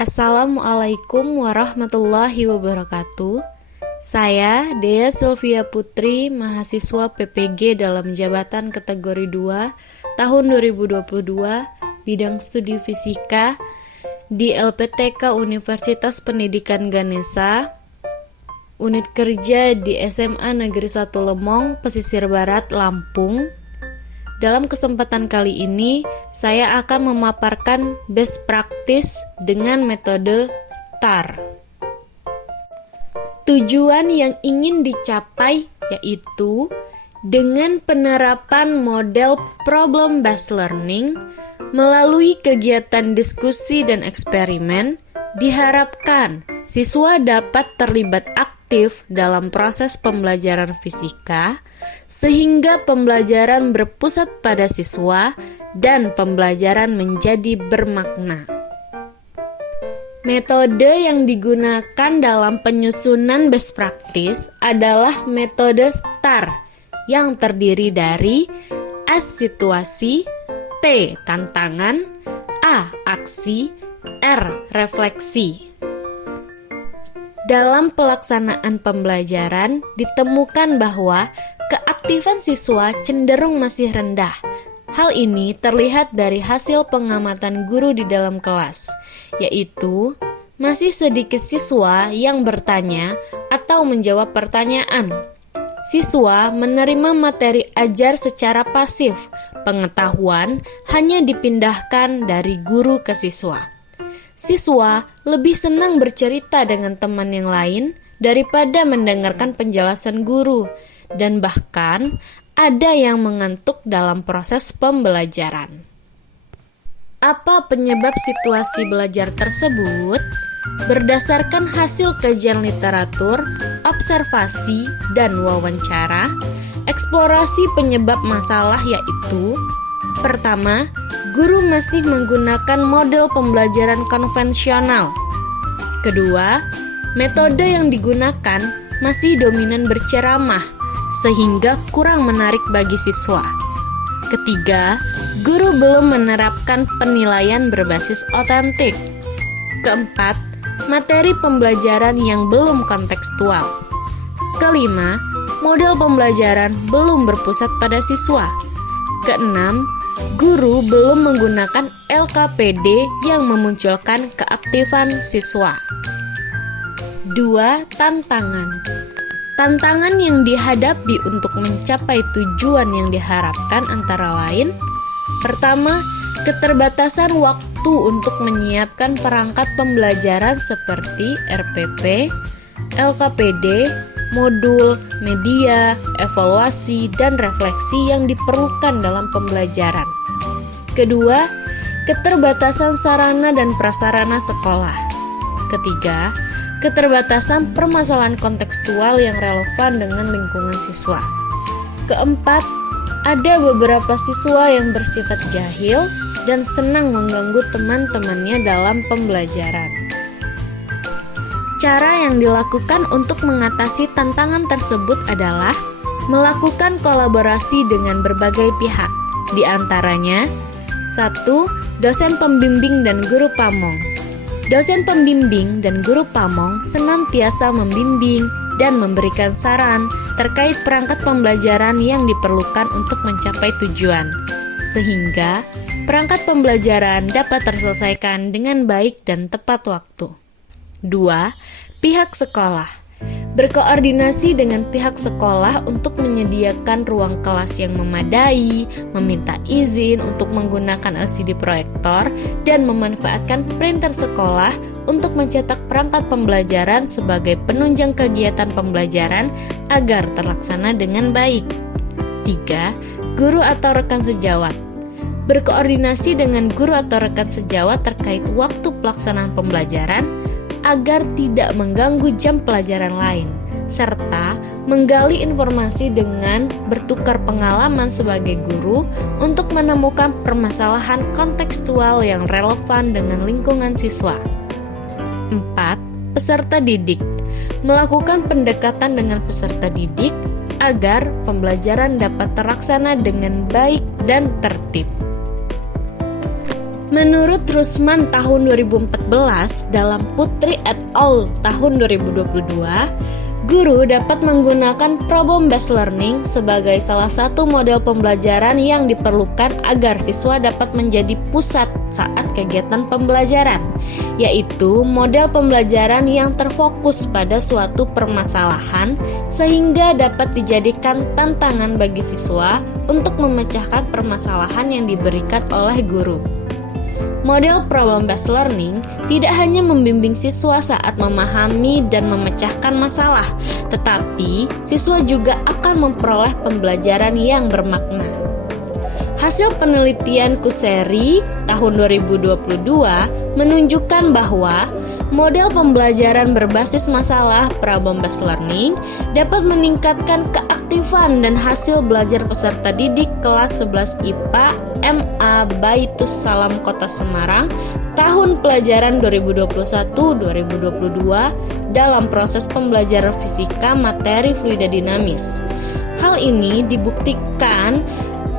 Assalamualaikum warahmatullahi wabarakatuh. Saya Dea Sylvia Putri, mahasiswa PPG dalam jabatan kategori 2 tahun 2022, bidang studi fisika di LPTK Universitas Pendidikan Ganesha, unit kerja di SMA Negeri 1 Lemong, Pesisir Barat, Lampung. Dalam kesempatan kali ini, saya akan memaparkan best practice dengan metode STAR. Tujuan yang ingin dicapai yaitu dengan penerapan model problem based learning melalui kegiatan diskusi dan eksperimen, diharapkan siswa dapat terlibat aktif dalam proses pembelajaran fisika sehingga pembelajaran berpusat pada siswa dan pembelajaran menjadi bermakna. Metode yang digunakan dalam penyusunan best practice adalah metode STAR yang terdiri dari S situasi, T tantangan, A aksi, R refleksi. Dalam pelaksanaan pembelajaran ditemukan bahwa keaktifan siswa cenderung masih rendah. Hal ini terlihat dari hasil pengamatan guru di dalam kelas, yaitu masih sedikit siswa yang bertanya atau menjawab pertanyaan. Siswa menerima materi ajar secara pasif, pengetahuan hanya dipindahkan dari guru ke siswa. Siswa lebih senang bercerita dengan teman yang lain daripada mendengarkan penjelasan guru, dan bahkan ada yang mengantuk dalam proses pembelajaran. Apa penyebab situasi belajar tersebut? Berdasarkan hasil kajian literatur, observasi, dan wawancara, eksplorasi penyebab masalah yaitu: pertama, guru masih menggunakan model pembelajaran konvensional. Kedua, metode yang digunakan masih dominan berceramah, sehingga kurang menarik bagi siswa. Ketiga, guru belum menerapkan penilaian berbasis otentik. Keempat, materi pembelajaran yang belum kontekstual. Kelima, model pembelajaran belum berpusat pada siswa. Keenam, guru belum menggunakan LKPD yang memunculkan keaktifan siswa. 2. Tantangan. Tantangan yang dihadapi untuk mencapai tujuan yang diharapkan antara lain: pertama, keterbatasan waktu untuk menyiapkan perangkat pembelajaran seperti RPP, LKPD, modul, media, evaluasi, dan refleksi yang diperlukan dalam pembelajaran. Kedua, keterbatasan sarana dan prasarana sekolah. Ketiga, keterbatasan permasalahan kontekstual yang relevan dengan lingkungan siswa. Keempat, ada beberapa siswa yang bersifat jahil dan senang mengganggu teman-temannya dalam pembelajaran. Cara yang dilakukan untuk mengatasi tantangan tersebut adalah melakukan kolaborasi dengan berbagai pihak, di antaranya 1. Dosen pembimbing dan guru pamong. Dosen pembimbing dan guru pamong senantiasa membimbing dan memberikan saran terkait perangkat pembelajaran yang diperlukan untuk mencapai tujuan, sehingga perangkat pembelajaran dapat terselesaikan dengan baik dan tepat waktu. 2. Pihak sekolah. Berkoordinasi dengan pihak sekolah untuk menyediakan ruang kelas yang memadai, meminta izin untuk menggunakan LCD proyektor, dan memanfaatkan printer sekolah untuk mencetak perangkat pembelajaran sebagai penunjang kegiatan pembelajaran agar terlaksana dengan baik. 3. Guru atau rekan sejawat. Berkoordinasi dengan guru atau rekan sejawat terkait waktu pelaksanaan pembelajaran agar tidak mengganggu jam pelajaran lain, serta menggali informasi dengan bertukar pengalaman sebagai guru untuk menemukan permasalahan kontekstual yang relevan dengan lingkungan siswa. 4. Peserta didik. Melakukan pendekatan dengan peserta didik agar pembelajaran dapat terlaksana dengan baik dan tertib. Menurut Rusman tahun 2014 dalam Putri et al. Tahun 2022, guru dapat menggunakan problem based learning sebagai salah satu model pembelajaran yang diperlukan agar siswa dapat menjadi pusat saat kegiatan pembelajaran, yaitu model pembelajaran yang terfokus pada suatu permasalahan sehingga dapat dijadikan tantangan bagi siswa untuk memecahkan permasalahan yang diberikan oleh guru. Model problem-based learning tidak hanya membimbing siswa saat memahami dan memecahkan masalah, tetapi siswa juga akan memperoleh pembelajaran yang bermakna. Hasil penelitian Kuseri tahun 2022 menunjukkan bahwa model pembelajaran berbasis masalah problem-based learning dapat meningkatkan keaktifan dan hasil belajar peserta didik kelas 11 IPA MA Baitus Salam Kota Semarang tahun pelajaran 2021-2022 dalam proses pembelajaran fisika materi fluida dinamis. Hal ini dibuktikan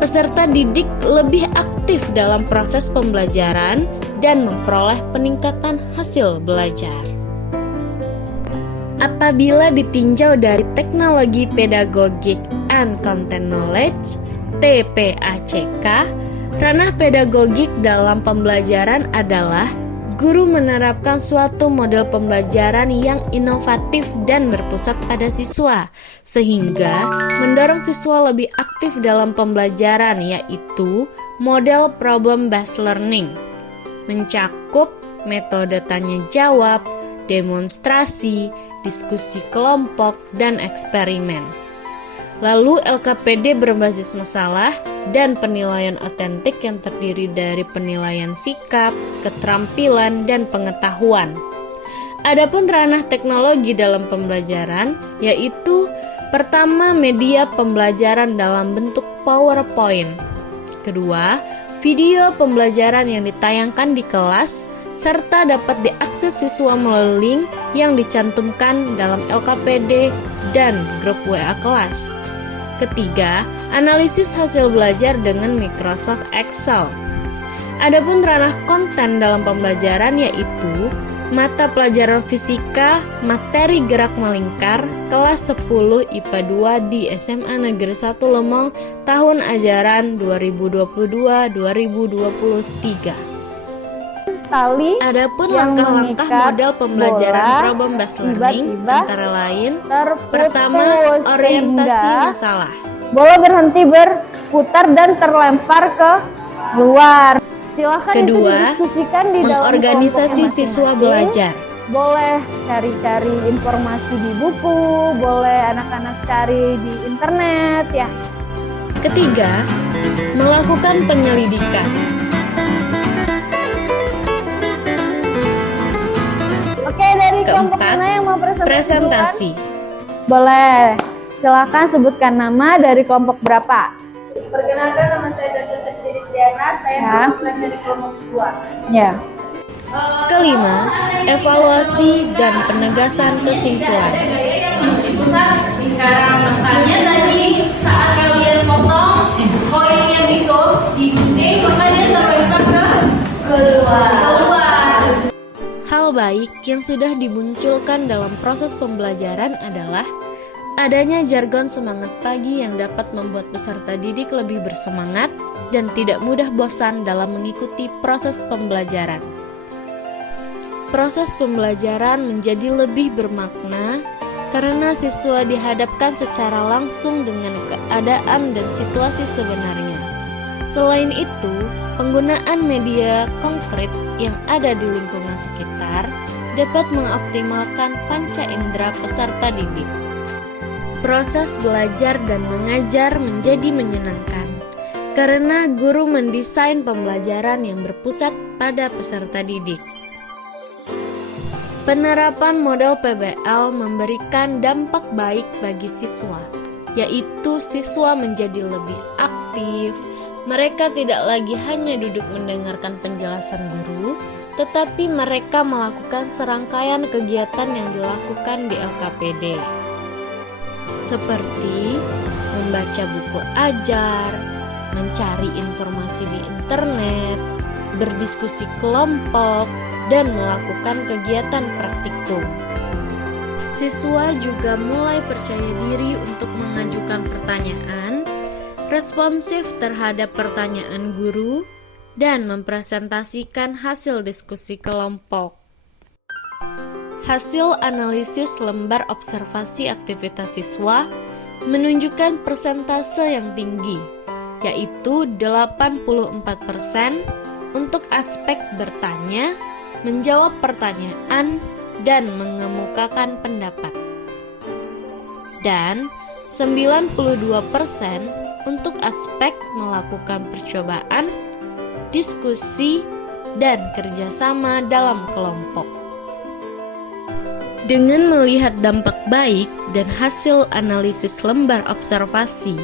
peserta didik lebih aktif dalam proses pembelajaran dan memperoleh peningkatan hasil belajar. Apabila ditinjau dari teknologi pedagogik and content knowledge (TPACK), ranah pedagogik dalam pembelajaran adalah guru menerapkan suatu model pembelajaran yang inovatif dan berpusat pada siswa, sehingga mendorong siswa lebih aktif dalam pembelajaran, yaitu model problem-based learning. Mencakup metode tanya jawab, demonstrasi, diskusi kelompok, dan eksperimen. Lalu LKPD berbasis masalah dan penilaian otentik yang terdiri dari penilaian sikap, keterampilan, dan pengetahuan. Adapun ranah teknologi dalam pembelajaran yaitu pertama, media pembelajaran dalam bentuk PowerPoint. Kedua, video pembelajaran yang ditayangkan di kelas serta dapat diakses siswa melalui link yang dicantumkan dalam LKPD dan grup WA kelas. Ketiga, analisis hasil belajar dengan Microsoft Excel. Adapun ranah konten dalam pembelajaran yaitu mata pelajaran fisika, materi gerak melingkar, kelas 10 IPA 2 di SMA Negeri 1 Lemong, tahun ajaran 2022-2023. Adapun langkah-langkah model pembelajaran problem-based learning antara lain: pertama, orientasi masalah. Bola berhenti berputar dan terlempar ke luar. Silakan kedua, didiskusikan di dalam mengorganisasi siswa belajar. Boleh cari-cari informasi di buku, boleh anak-anak cari di internet ya. Ketiga, melakukan penyelidikan. Oke, dari kelompok Keempat, mana yang mau presentasi. Boleh, silakan sebutkan nama dari kelompok berapa. Perkenalkan, nama saya Dr. Diana, saya dari kelompok 2. Ya. Kelima, evaluasi dan penegasan kesimpulan. Makanya tadi saat kalian potong koin yang itu di gunting, maka dia terlempar ke keluar. Hal baik yang sudah dimunculkan dalam proses pembelajaran adalah adanya jargon semangat pagi yang dapat membuat peserta didik lebih bersemangat dan tidak mudah bosan dalam mengikuti proses pembelajaran. Proses pembelajaran menjadi lebih bermakna karena siswa dihadapkan secara langsung dengan keadaan dan situasi sebenarnya. Selain itu, penggunaan media konkret yang ada di lingkungan sekitar dapat mengoptimalkan panca indera peserta didik. Proses belajar dan mengajar menjadi menyenangkan karena guru mendesain pembelajaran yang berpusat pada peserta didik. Penerapan model PBL memberikan dampak baik bagi siswa, yaitu siswa menjadi lebih aktif. Mereka tidak lagi hanya duduk mendengarkan penjelasan guru, tetapi mereka melakukan serangkaian kegiatan yang dilakukan di LKPD. Seperti membaca buku ajar, mencari informasi di internet, berdiskusi kelompok, dan melakukan kegiatan praktikum. Siswa juga mulai percaya diri untuk mengajukan pertanyaan, responsif terhadap pertanyaan guru, dan mempresentasikan hasil diskusi kelompok. Hasil analisis lembar observasi aktivitas siswa menunjukkan persentase yang tinggi, yaitu 84% untuk aspek bertanya, menjawab pertanyaan, dan mengemukakan pendapat. Dan 92% untuk aspek melakukan percobaan, diskusi, dan kerjasama dalam kelompok. Dengan melihat dampak baik dan hasil analisis lembar observasi,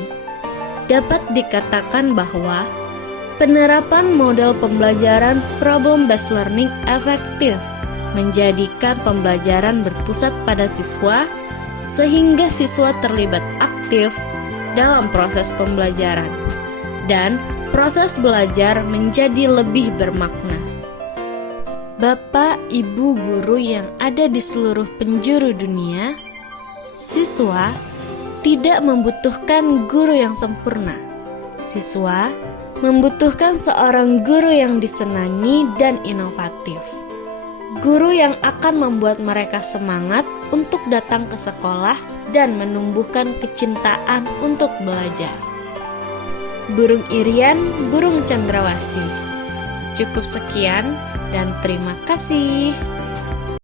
dapat dikatakan bahwa penerapan model pembelajaran problem-based learning efektif menjadikan pembelajaran berpusat pada siswa, sehingga siswa terlibat aktif dalam proses pembelajaran, dan proses belajar menjadi lebih bermakna. Bapak, Ibu guru yang ada di seluruh penjuru dunia, siswa tidak membutuhkan guru yang sempurna. Siswa membutuhkan seorang guru yang disenangi dan inovatif. Guru yang akan membuat mereka semangat untuk datang ke sekolah dan menumbuhkan kecintaan untuk belajar. Burung Irian, burung cendrawasih. Cukup sekian dan terima kasih.